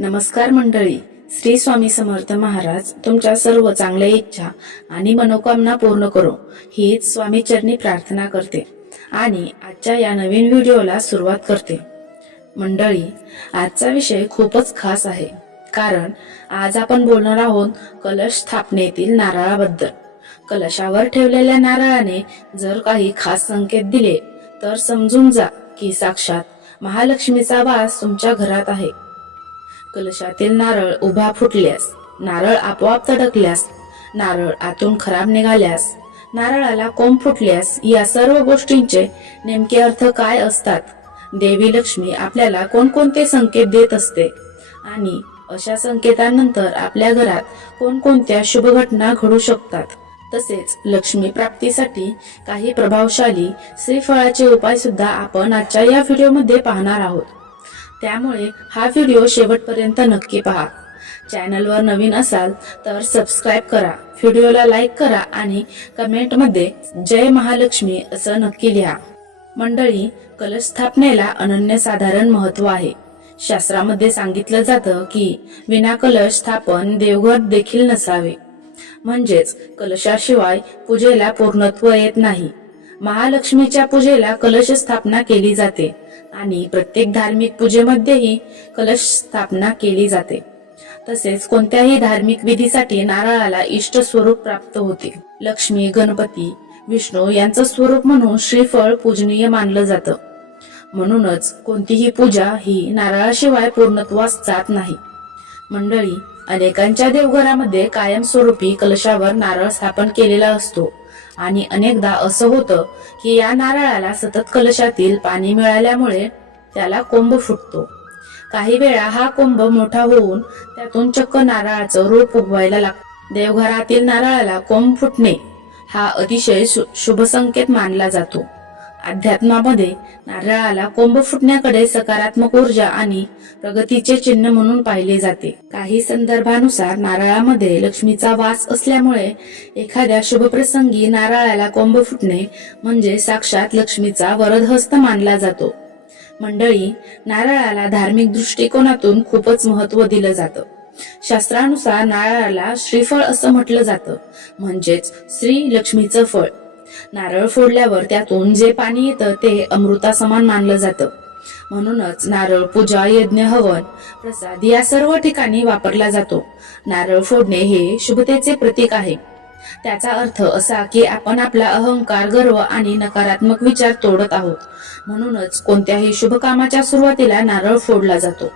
नमस्कार मंडळी. श्री स्वामी समर्थ महाराज तुमच्या सर्व चांगल्या इच्छा आणि मनोकामना पूर्ण करो हीच स्वामी चरणी प्रार्थना करते आणि आजच्या या नवीन व्हिडिओला सुरुवात करते. मंडळी, आजचा विषय खूपच खास आहे, कारण आज आपण बोलणार आहोत कलश स्थापनेतील नारळाबद्दल. कलशावर ठेवलेल्या नारळाने जर काही खास संकेत दिले तर समजून जा की साक्षात महालक्ष्मीचा वास तुमच्या घरात आहे. कलशातील नारळ उभा फुटल्यास, नारळ आपोआप तडकल्यास, नारळ आतून खराब निघाल्यास, नारळाला कोंब फुटल्यास, या सर्व गोष्टींचे नेमके अर्थ काय असतात? देवी लक्ष्मी आपल्याला कोणकोणते संकेत देत असते आणि अशा संकेतांनंतर आपल्या घरात कोणकोणत्या शुभ घटना घडू शकतात? तसेच लक्ष्मी प्राप्तीसाठी काही प्रभावशाली श्रीफळाचे उपाय सुद्धा आपण आजच्या या व्हिडिओमध्ये पाहणार आहोत. त्यामुळे हा व्हिडिओ शेवटपर्यंत नक्की पहा. चॅनलवर नवीन असाल तर सबस्क्राईब करा, व्हिडिओला लाईक करा आणि कमेंटमध्ये जय महालक्ष्मी असं नक्की लिहा. मंडळी, कलश स्थापनेला अनन्यसाधारण महत्व आहे. शास्त्रामध्ये सांगितलं जातं की विना कलश स्थापन देवघर देखील नसावे. म्हणजेच कलशाशिवाय पूजेला पूर्णत्व येत नाही. महालक्ष्मीच्या पूजेला कलश स्थापना केली जाते आणि प्रत्येक धार्मिक पूजेमध्येही कलश स्थापना केली जाते. तसेच कोणत्याही धार्मिक विधीसाठी नारळाला इष्ट स्वरूप प्राप्त होते. लक्ष्मी, गणपती, विष्णू यांचं स्वरूप म्हणून श्रीफळ पूजनीय मानलं जातं. म्हणूनच कोणतीही पूजा ही नारळाशिवाय पूर्णत्वास जात नाही. मंडळी, अनेकांच्या देवघरामध्ये कायमस्वरूपी कलशावर नारळ स्थापन केलेला असतो आणि अनेकदा असं होतं की या नारळाला सतत कलशातील पाणी मिळाल्यामुळे त्याला कोंब फुटतो. काही वेळा हा कोंब मोठा होऊन त्यातून चक्क नारळाचं रोप उगवायला लागतं. देवघरातील नारळाला कोंब फुटणे हा अतिशय शुभ संकेत मानला जातो. अध्यात्मामध्ये नारळाला कोंब फुटण्याकडे सकारात्मक ऊर्जा आणि प्रगतीचे चिन्ह म्हणून पाहिले जाते. काही संदर्भानुसार नारळामध्ये लक्ष्मीचा वास असल्यामुळे एखाद्या शुभ प्रसंगी नारळाला कोंब फुटणे म्हणजे साक्षात लक्ष्मीचा वरदहस्त मानला जातो. मंडळी, नारळाला धार्मिक दृष्टिकोनातून खूपच महत्व दिलं जातं. शास्त्रानुसार नारळाला श्रीफळ असं म्हटलं जातं, म्हणजेच श्री लक्ष्मीचं फळ. नारळ फोडल्यावर त्यातून जे पाणी येतं ते अमृता समान मानलं जातं. म्हणूनच नारळ पूजा, यज्ञ, हवन, प्रसाद या सर्व ठिकाणी वापरला जातो. नारळ फोडणे हे शुभतेचे प्रतीक आहे. त्याचा अर्थ असा की आपण आपला अहंकार, गर्व आणि नकारात्मक विचार तोडत आहोत. म्हणूनच कोणत्याही शुभ कामाच्या सुरुवातीला नारळ फोडला जातो.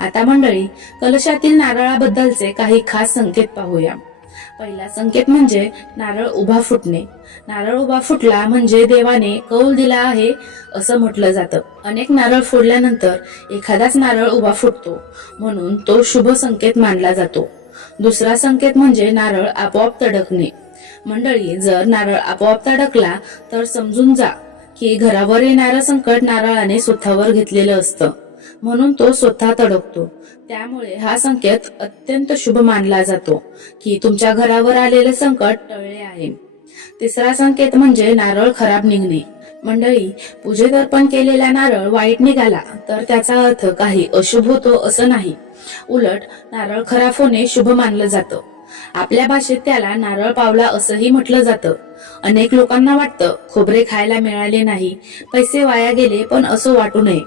आता मंडळी, कलशातील नारळाबद्दलचे काही खास संकेत पाहूया. पहिला संकेत म्हणजे नारळ उभा फुटणे. नारळ उभा फुटला म्हणजे देवाने कौल दिला आहे असं म्हटलं जातं. अनेक नारळ फोडल्यानंतर एखादाच नारळ उभा फुटतो, म्हणून तो शुभ संकेत मानला जातो. दुसरा संकेत म्हणजे नारळ आपोआप तडकणे. मंडळी, जर नारळ आपोआप तडकला तर समजून जा की घरावर येणारं संकट नारळाने स्वतःवर घेतलेलं असतं, म्हणून तो स्वतः तडकतो. त्यामुळे हा संकेत अत्यंत शुभ मानला जातो की तुमच्या घरावर आलेले संकट टळले आहे. तिसरा संकेत म्हणजे नारळ खराब निघणे. मंडळी, पूजेत अर्पण केलेला नारळ वाईट निघाला तर त्याचा अर्थ काही अशुभ होतो असं नाही. उलट नारळ खराब होणे शुभ मानलं जातं. आपल्या भाषेत त्याला नारळ पावला असंही म्हटलं जातं. अनेक लोकांना वाटतं खोबरे खायला मिळाले नाही, पैसे वाया गेले, पण असं वाटू नये,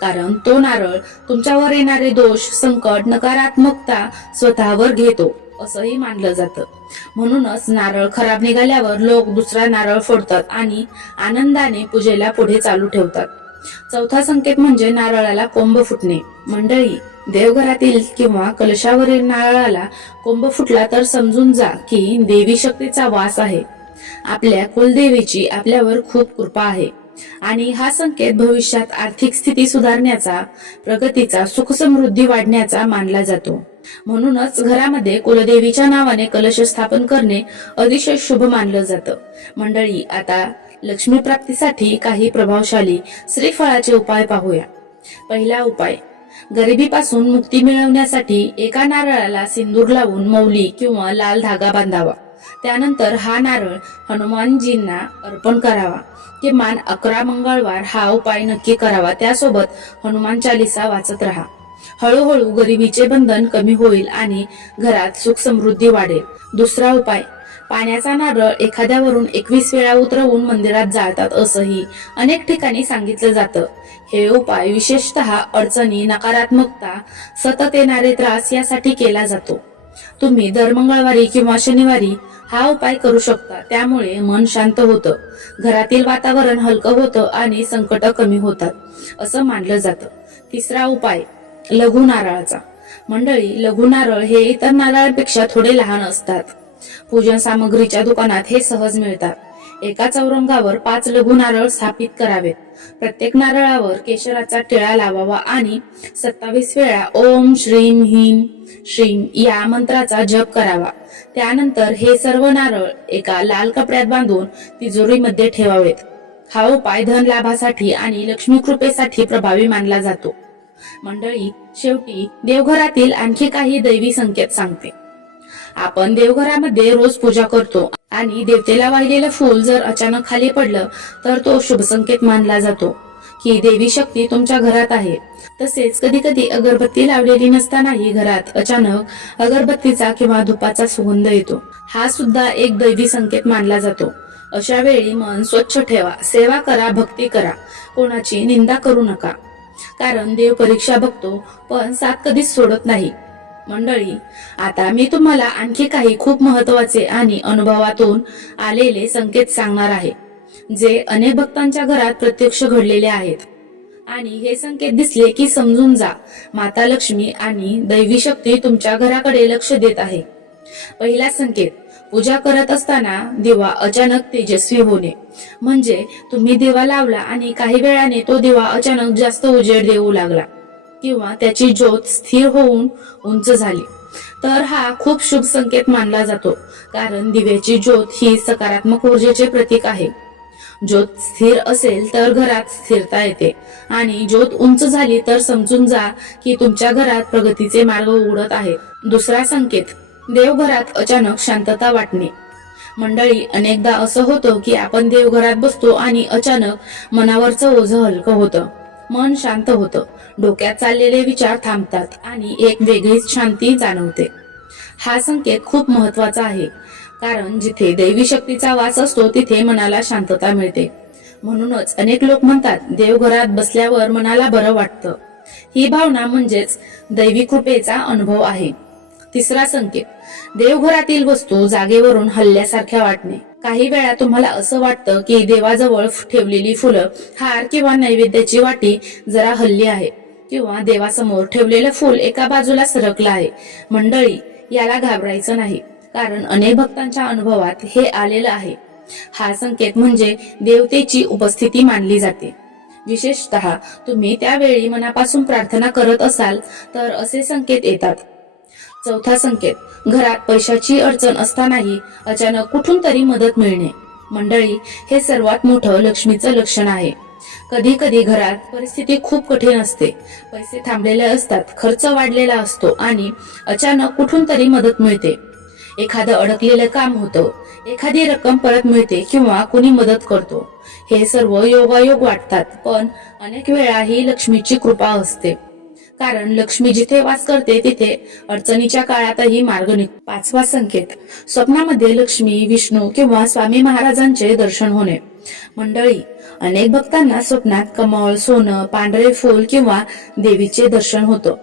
कारण तो नारळ तुमच्यावर येणारे दोष, संकट, नकारात्मकता स्वतःवर घेतो असंही मानलं जातं. म्हणूनच नारळ खराब निघाल्यावर लोक दुसरा नारळ फोडतात आणि आनंदाने पूजेला पुढे चालू ठेवतात. चौथा संकेत म्हणजे नारळाला कोंब फुटणे. मंडळी, देवघरातील किंवा कलशावरील नारळाला कोंब फुटला तर समजून जा की देवी शक्तीचा वास आहे. आपल्या कुलदेवीची आपल्यावर खूप कृपा आहे आणि हा संकेत भविष्यात आर्थिक स्थिती सुधारण्याचा, प्रगतीचा, सुख समृद्धी वाढण्याचा मानला जातो. म्हणूनच घरामध्ये कुलदेवीच्या नावाने कलश स्थापन करणे अतिशय शुभ मानलं जातं. मंडळी, आता लक्ष्मी प्राप्तीसाठी काही प्रभावशाली श्रीफळाचे उपाय पाहूया. पहिला उपाय, गरिबीपासून मुक्ती मिळवण्यासाठी एका नारळाला सिंदूर लावून मौली किंवा लाल धागा बांधावा. त्यानंतर हा नारळ हनुमानजींना अर्पण करावा. किमान 11 मंगळवार हा उपाय नक्की करावा. त्यासोबत हनुमान चालीसा वाचत राहा. हळूहळू गरिबीचे बंधन कमी होईल आणि घरात सुख समृद्धी वाढेल. दुसरा उपाय, पाण्याचा नारळ एखाद्यावरून 21 वेळा उतरवून मंदिरात जाळतात असंही अनेक ठिकाणी सांगितलं जातं. हे उपाय विशेषतः अडचणी, नकारात्मकता, सतत येणारे त्रास यासाठी केला जातो. तुम्ही दर मंगळवारी किंवा शनिवारी हा उपाय करू शकता. त्यामुळे मन शांत होतं, घरातील वातावरण हलकं होतं आणि संकट कमी होतात असं मानलं जातं. तिसरा उपाय, लघु नारळाचा. मंडळी, लघु नारळ हे इतर नारळांपेक्षा थोडे लहान असतात. पूजन सामग्रीच्या दुकानात हे सहज मिळतात. एका चौरंगावर 5 लघु नारळ स्थापित करावेत. प्रत्येक नारळावर केशराचा टिळा लावावा आणि 27 वेळा ओम श्रीम ह्रीम श्रीम या मंत्राचा जप करावा. त्यानंतर हे सर्व नारळ एका लाल कपड्यात बांधून तिजोरीमध्ये ठेवावेत. हा उपाय धन लाभासाठी आणि लक्ष्मी कृपेसाठी प्रभावी मानला जातो. मंडळी, शेवटी देवघरातील आणखी काही दैवी संकेत सांगते. आपण देवघरामध्ये रोज पूजा करतो आणि देवतेला वाहिलेलं फूल जर अचानक खाली पडलं तर तो शुभ संकेत मानला जातो की देवी शक्ती तुमच्या घरात आहे. तसेच कधी कधी अगरबत्ती लावलेली नसतानाही घरात अचानक अगरबत्तीचा किंवा धुपाचा सुगंध येतो. हा सुद्धा एक दैवी संकेत मानला जातो. अशा वेळी मन स्वच्छ ठेवा, सेवा करा, भक्ती करा, कोणाची निंदा करू नका. कारण देव परीक्षा बघतो पण साथ कधीच सोडत नाही. मंडळी, आता मी तुम्हाला आणखी काही खूप महत्वाचे आणि अनुभवातून आलेले संकेत सांगणार आहे जे अनेक भक्तांच्या घरात प्रत्यक्ष घडलेले आहेत. आणि हे संकेत दिसले की समजून जा, माता लक्ष्मी आणि दैवी शक्ती तुमच्या घराकडे लक्ष देत आहे. पहिला संकेत, पूजा करत असताना दिवा अचानक तेजस्वी होणे. म्हणजे तुम्ही दिवा लावला आणि काही वेळाने तो दिवा अचानक जास्त उजेड देऊ लागला किंवा त्याची ज्योत स्थिर होऊन उंच झाली तर हा खूप शुभ संकेत मानला जातो. कारण दिव्याची ज्योत ही सकारात्मक ऊर्जेचे प्रतीक आहे. ज्योत स्थिर असेल तर घरात स्थिरता येते आणि ज्योत उंच झाली तर समजून जा की तुमच्या घरात प्रगतीचे मार्ग उघडत आहेत. दुसरा संकेत, देवघरात अचानक शांतता वाटणे. मंडळी, अनेकदा असं होतं की आपण देवघरात बसतो आणि अचानक मनावरचं ओझं हलकं होतं, मन शांत होतं, डोक्यात चाललेले विचार थांबतात आणि एक वेगळीच शांती जाणवते. हा संकेत खूप महत्वाचा आहे कारण जिथे दैवी शक्तीचा वास असतो तिथे मनाला शांतता मिळते. म्हणूनच अनेक लोक म्हणतात देवघरात बसल्यावर मनाला बरं वाटतं. ही भावना म्हणजेच दैवी कृपेचा अनुभव आहे. तिसरा संकेत, देवघरातील वस्तू जागेवरून हलल्यासारख्या वाटणे. काही वेळा तुम्हाला असं वाटतं की देवाजवळ ठेवलेली फुलं, हार किंवा नैवेद्याची वाटी जरा हलली आहे किंवा देवासमोर ठेवलेलं फूल एका बाजूला सरकलं आहे. मंडळी, याला घाबरायचं नाही कारण अनेक भक्तांच्या अनुभवात हे आलेलं आहे. हा संकेत म्हणजे देवतेची उपस्थिती मानली जाते. विशेषतः तुम्ही त्यावेळी मनापासून प्रार्थना करत असाल तर असे संकेत येतात. चौथा संकेत, घरात पैशाची अडचण असतानाही अचानक कुठून तरी मदत मिळणे. मंडळी, हे सर्वात मोठं लक्ष्मीचं लक्षण आहे. कधी कधी घरात परिस्थिती खूप कठीण असते, पैसे थांबलेले असतात, खर्च वाढलेला असतो आणि अचानक कुठून तरी मदत मिळते. एखादं अडकलेलं काम होतं, एखादी रक्कम परत मिळते किंवा कुणी मदत करतो. हे सर्व योगायोग वाटतात पण अनेक वेळा ही लक्ष्मीची कृपा असते. कारण लक्ष्मी जिथे वास करते तिथे अडचणीच्या काळातही मार्ग निघतो. पाचवा संकेत, स्वप्नामध्ये लक्ष्मी, विष्णू किंवा स्वामी महाराजांचे दर्शन होणे. मंडळी, अनेक भक्तांना स्वप्नात कमळ, सोनं, पांढरे फूल किंवा देवीचे दर्शन होतं.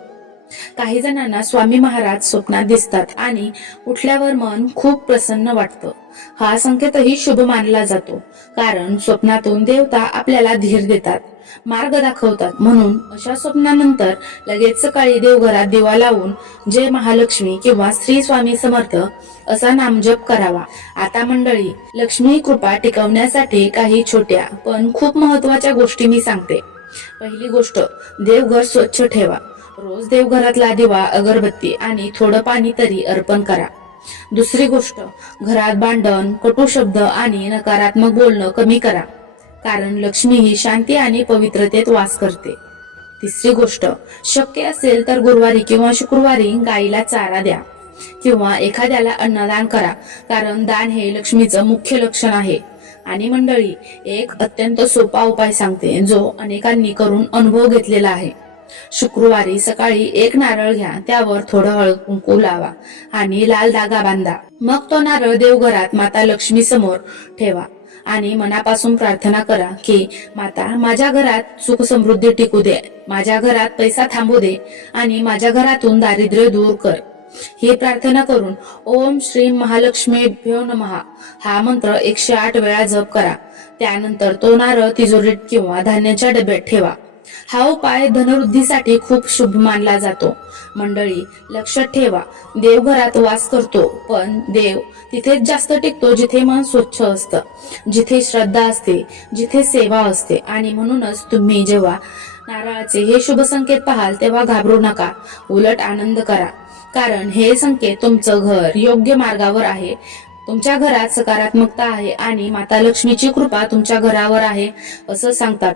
काही जणांना स्वामी महाराज स्वप्नात दिसतात आणि उठल्यावर मन खूप प्रसन्न वाटतं. हा संकेतही शुभ मानला जातो कारण स्वप्नातून देवता आपल्याला धीर देतात, मार्ग दाखवतात. म्हणून अशा स्वप्नानंतर लगेच सकाळी देवघरात दिवा लावून जय महालक्ष्मी किंवा श्री स्वामी समर्थ असा नामजप करावा. आता मंडळी, लक्ष्मी कृपा टिकवण्यासाठी काही छोट्या पण खूप महत्वाच्या गोष्टी मी सांगते. पहिली गोष्ट, देवघर स्वच्छ ठेवा. रोज देवघरातला दिवा, अगरबत्ती आणि थोडं पाणी तरी अर्पण करा. दुसरी गोष्ट, घरात भांडण, कटू शब्द आणि नकारात्मक बोलणं कमी करा कारण लक्ष्मी ही शांती आणि पवित्रतेत वास करते. तिसरी गोष्ट, शक्य असेल तर गुरुवारी किंवा शुक्रवारी गाईला चारा द्या किंवा एखाद्याला अन्नदान करा कारण दान हे लक्ष्मीचं मुख्य लक्षण आहे. आणि मंडळी, एक अत्यंत सोपा उपाय सांगते जो अनेकांनी करून अनुभव घेतलेला आहे. शुक्रवारी सकाळी एक नारळ घ्या, त्यावर थोडं हळद कुंकू लावा आणि लाल धागा बांधा. मग तो नारळ देवघरात माता लक्ष्मी समोर ठेवा आणि मनापासून प्रार्थना करा की माता, माझ्या घरात सुख समृद्धी टिकू दे, माझ्या घरात पैसा थांबू दे आणि माझ्या घरातून दारिद्र्य दूर कर. ही प्रार्थना करून ओम श्री महालक्ष्मीभ्यो नमः हा मंत्र 108 वेळा जप करा. त्यानंतर तो नारळ तिजोरीत किंवा धान्याच्या डब्यात ठेवा. हा उपाय धनवृद्धीसाठी खूप शुभ मानला जातो. मंडळी, लक्षात ठेवा, देव घरात वास करतो, पण देव तिथेच जास्त टिकतो जिथे मन स्वच्छ असतं, जिथे श्रद्धा असते, जिथे सेवा असते. आणि म्हणूनच तुम्ही जेव्हा नारळाचे हे शुभ संकेत पाहाल तेव्हा घाबरू नका, उलट आनंद करा. कारण हे संकेत तुमचं घर योग्य मार्गावर आहे, तुमच्या घरात सकारात्मकता आहे आणि माता लक्ष्मीची कृपा तुमच्या घरावर आहे असं सांगतात.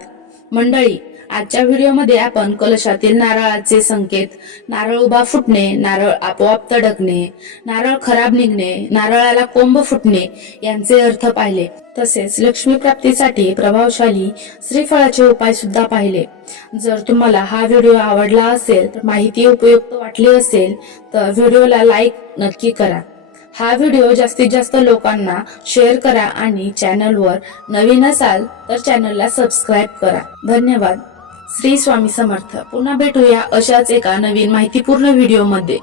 मंडळी, आजच्या व्हिडिओमध्ये आपण कलशातील नारळाचे संकेत, नारळ उभा फुटणे, नारळ आपोआप तडकणे, नारळ खराब निघणे, नारळाला कोंब फुटणे यांचे अर्थ पाहिले. तसेच लक्ष्मी प्राप्तीसाठी प्रभावशाली श्रीफळाचे उपाय सुद्धा पाहिले. जर तुम्हाला हा व्हिडिओ आवडला असेल, माहिती उपयुक्त वाटली असेल तर व्हिडिओला लाईक नक्की करा. हा व्हिडिओ जास्तीत जास्त लोकांना शेअर करा आणि चॅनलवर नवीन असाल तर चॅनलला सबस्क्राईब करा. धन्यवाद. श्री स्वामी समर्थ. पुन्हा भेटूया अशाच एका नवीन माहितीपूर्ण व्हिडिओमध्ये.